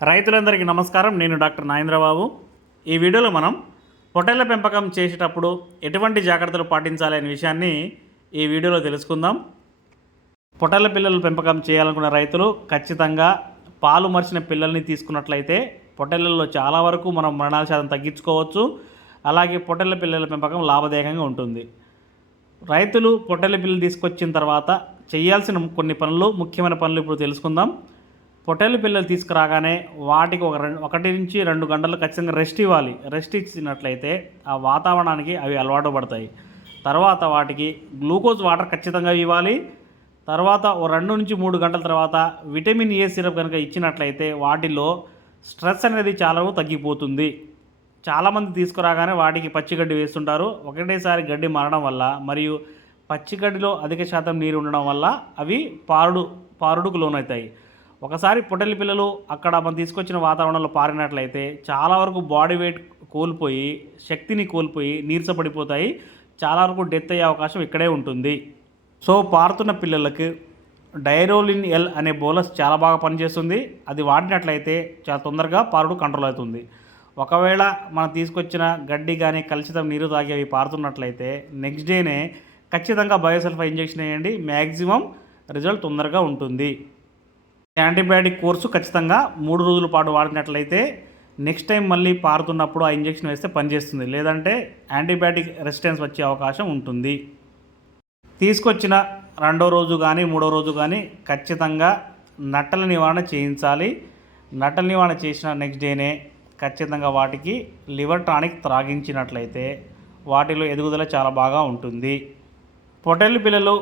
రైతులందరికీ నమస్కారం. నేను డాక్టర్ నాగేంద్రబాబు. ఈ వీడియోలో మనం పొట్టేళ్ళ పెంపకం చేసేటప్పుడు ఎటువంటి జాగ్రత్తలు పాటించాలి అనే విషయాన్ని ఈ వీడియోలో తెలుసుకుందాం. పొట్టేళ్ళ పిల్లల పెంపకం చేయాలనుకున్న రైతులు ఖచ్చితంగా పాలు మరిచిన పిల్లల్ని తీసుకున్నట్లయితే పొట్టేళ్ళలో చాలా వరకు మనం మరణాల శాతం తగ్గించుకోవచ్చు. అలాగే పొట్టేళ్ళ పిల్లల పెంపకం లాభదాయకంగా ఉంటుంది. రైతులు పొట్టెల పిల్లలు తీసుకొచ్చిన తర్వాత చేయాల్సిన కొన్ని పనులు ముఖ్యమైన పనులు ఇప్పుడు తెలుసుకుందాం. పొట్టేళ్ళ పిల్లలు తీసుకురాగానే వాటికి ఒక రెండు ఒకటి నుంచి రెండు గంటలు ఖచ్చితంగా రెస్ట్ ఇవ్వాలి. రెస్ట్ ఇచ్చినట్లయితే ఆ వాతావరణానికి అవి అలవాటు పడతాయి. తర్వాత వాటికి గ్లూకోజ్ వాటర్ ఖచ్చితంగా ఇవ్వాలి. తర్వాత ఓ రెండు నుంచి మూడు గంటల తర్వాత విటమిన్ ఏ సిరప్ కనుక ఇచ్చినట్లయితే వాటిలో స్ట్రెస్ అనేది చాలా తగ్గిపోతుంది. చాలామంది తీసుకురాగానే వాటికి పచ్చిగడ్డి వేస్తుంటారు. ఒకటేసారి గడ్డి మారడం వల్ల మరియు పచ్చిగడ్డిలో అధిక శాతం నీరు ఉండడం వల్ల అవి పారుడు పారుడుకు లోనవుతాయి. ఒకసారి పొట్టెలి పిల్లలు అక్కడ మనం తీసుకొచ్చిన వాతావరణంలో పారినట్లయితే చాలా వరకు బాడీ వెయిట్ కోల్పోయి శక్తిని కోల్పోయి నీరసపడిపోతాయి. చాలా వరకు డెత్ అయ్యే అవకాశం ఇక్కడే ఉంటుంది. సో పారుతున్న పిల్లలకు డైరోలిన్ ఎల్ అనే బోలస్ చాలా బాగా పనిచేస్తుంది. అది వాడినట్లయితే చాలా తొందరగా పారుడు కంట్రోల్ అవుతుంది. ఒకవేళ మనం తీసుకొచ్చిన గడ్డి కానీ కలుషితం నీరు తాగి అవి పారుతున్నట్లయితే నెక్స్ట్ డేనే ఖచ్చితంగా బయోసల్ఫా ఇంజెక్షన్ వేయండి. మ్యాక్సిమం రిజల్ట్ తొందరగా ఉంటుంది. యాంటీబయాటిక్ కోర్సు ఖచ్చితంగా మూడు రోజుల పాటు వాడినట్లయితే నెక్స్ట్ టైం మళ్ళీ పారుతున్నప్పుడు ఆ ఇంజెక్షన్ వేస్తే పనిచేస్తుంది. లేదంటే యాంటీబయాటిక్ రెసిస్టెన్స్ వచ్చే అవకాశం ఉంటుంది. తీసుకొచ్చిన రెండో రోజు కానీ మూడో రోజు కానీ ఖచ్చితంగా నట్టల నివారణ చేయించాలి. నట్టల నివారణ చేసిన నెక్స్ట్ డేనే ఖచ్చితంగా వాటికి లివర్ టానిక్ త్రాగించినట్లయితే వాటిలో ఎదుగుదల చాలా బాగా ఉంటుంది. పొటేలు పిల్లలు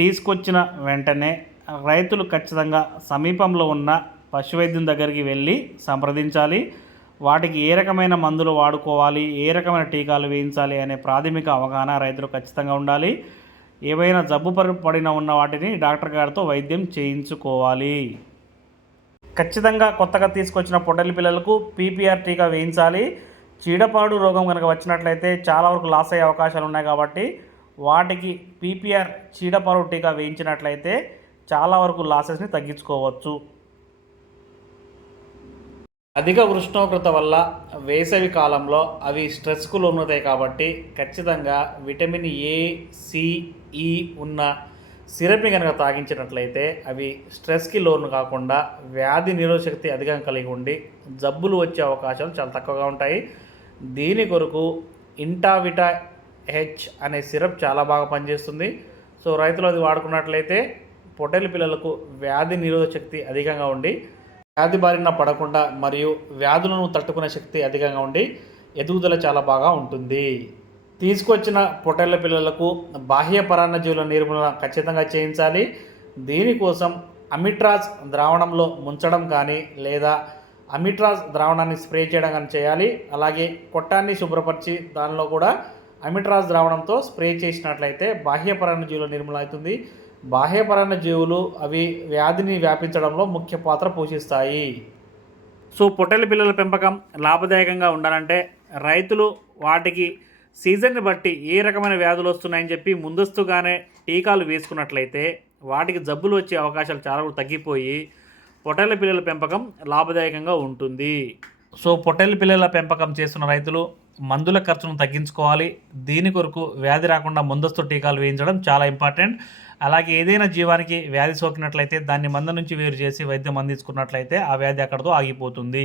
తీసుకొచ్చిన వెంటనే రైతులు ఖచ్చితంగా సమీపంలో ఉన్న పశువైద్యం దగ్గరికి వెళ్ళి సంప్రదించాలి. వాటికి ఏ రకమైన మందులు వాడుకోవాలి ఏ రకమైన టీకాలు వేయించాలి అనే ప్రాథమిక అవగాహన రైతులు ఖచ్చితంగా ఉండాలి. ఏవైనా జబ్బు పడిన ఉన్న వాటిని డాక్టర్ గారితో వైద్యం చేయించుకోవాలి. ఖచ్చితంగా కొత్తగా తీసుకొచ్చిన పొట్టెల పిల్లలకు పీపీఆర్ టీకా వేయించాలి. చీడపాడు రోగం కనుక వచ్చినట్లయితే చాలా వరకు లాస్ అయ్యే అవకాశాలు ఉన్నాయి కాబట్టి వాటికి పీపీఆర్ చీడపాడు టీకా వేయించినట్లయితే చాలా వరకు లాసెస్ని తగ్గించుకోవచ్చు. అధిక ఉష్ణోగ్రత వల్ల వేసవి కాలంలో అవి స్ట్రెస్కు లోనవుతాయి కాబట్టి ఖచ్చితంగా విటమిన్ ఏ సి ఈ ఉన్న సిరప్ని కనుక తాగించినట్లయితే అవి స్ట్రెస్కి లోను కాకుండా వ్యాధి నిరోధశక్తి అధికంగా కలిగి ఉండి జబ్బులు వచ్చే అవకాశాలు చాలా తక్కువగా ఉంటాయి. దీని కొరకు ఇంటావిటా హెచ్ అనే సిరప్ చాలా బాగా పనిచేస్తుంది. సో రైతులు అది వాడుకున్నట్లయితే పొట్టేలు పిల్లలకు వ్యాధి నిరోధక శక్తి అధికంగా ఉండి వ్యాధి బారిన పడకుండా మరియు వ్యాధులను తట్టుకునే శక్తి అధికంగా ఉండి ఎదుగుదల చాలా బాగా ఉంటుంది. తీసుకొచ్చిన పొట్టేళ్ళ పిల్లలకు బాహ్య పరాన్నజీవుల నిర్మూలన ఖచ్చితంగా చేయించాలి. దీనికోసం అమిట్రాజ్ ద్రావణంలో ముంచడం కానీ లేదా అమిట్రాజ్ ద్రావణాన్ని స్ప్రే చేయడం కానీ చేయాలి. అలాగే కొట్టాన్ని శుభ్రపరిచి దానిలో కూడా అమిట్రాజ్ ద్రావణంతో స్ప్రే చేసినట్లయితే బాహ్య పరాన్నజీవుల నిర్మూలన అవుతుంది. బాహ్య పరాన్నజీవులు అవి వ్యాధిని వ్యాపించడంలో ముఖ్య పాత్ర పోషిస్తాయి. సో పొట్టెల పిల్లల పెంపకం లాభదాయకంగా ఉండాలంటే రైతులు వాటికి సీజన్ని బట్టి ఏ రకమైన వ్యాధులు వస్తున్నాయని చెప్పి ముందస్తుగానే టీకాలు వేసుకున్నట్లయితే వాటికి జబ్బులు వచ్చే అవకాశాలు చాలా వరకు తగ్గిపోయి పొట్టేళ్ళ పిల్లల పెంపకం లాభదాయకంగా ఉంటుంది. సో పొట్టేళ్ళ పిల్లల పెంపకం చేస్తున్న రైతులు మందుల ఖర్చును తగ్గించుకోవాలి. దీని కొరకు వ్యాధి రాకుండా ముందస్తు టీకాలు వేయించడం చాలా ఇంపార్టెంట్. అలాగే ఏదైనా జీవానికి వ్యాధి సోకినట్లయితే దాన్ని మంద నుంచి వేరు చేసి వైద్యం అందించుకున్నట్లయితే ఆ వ్యాధి అక్కడితో ఆగిపోతుంది.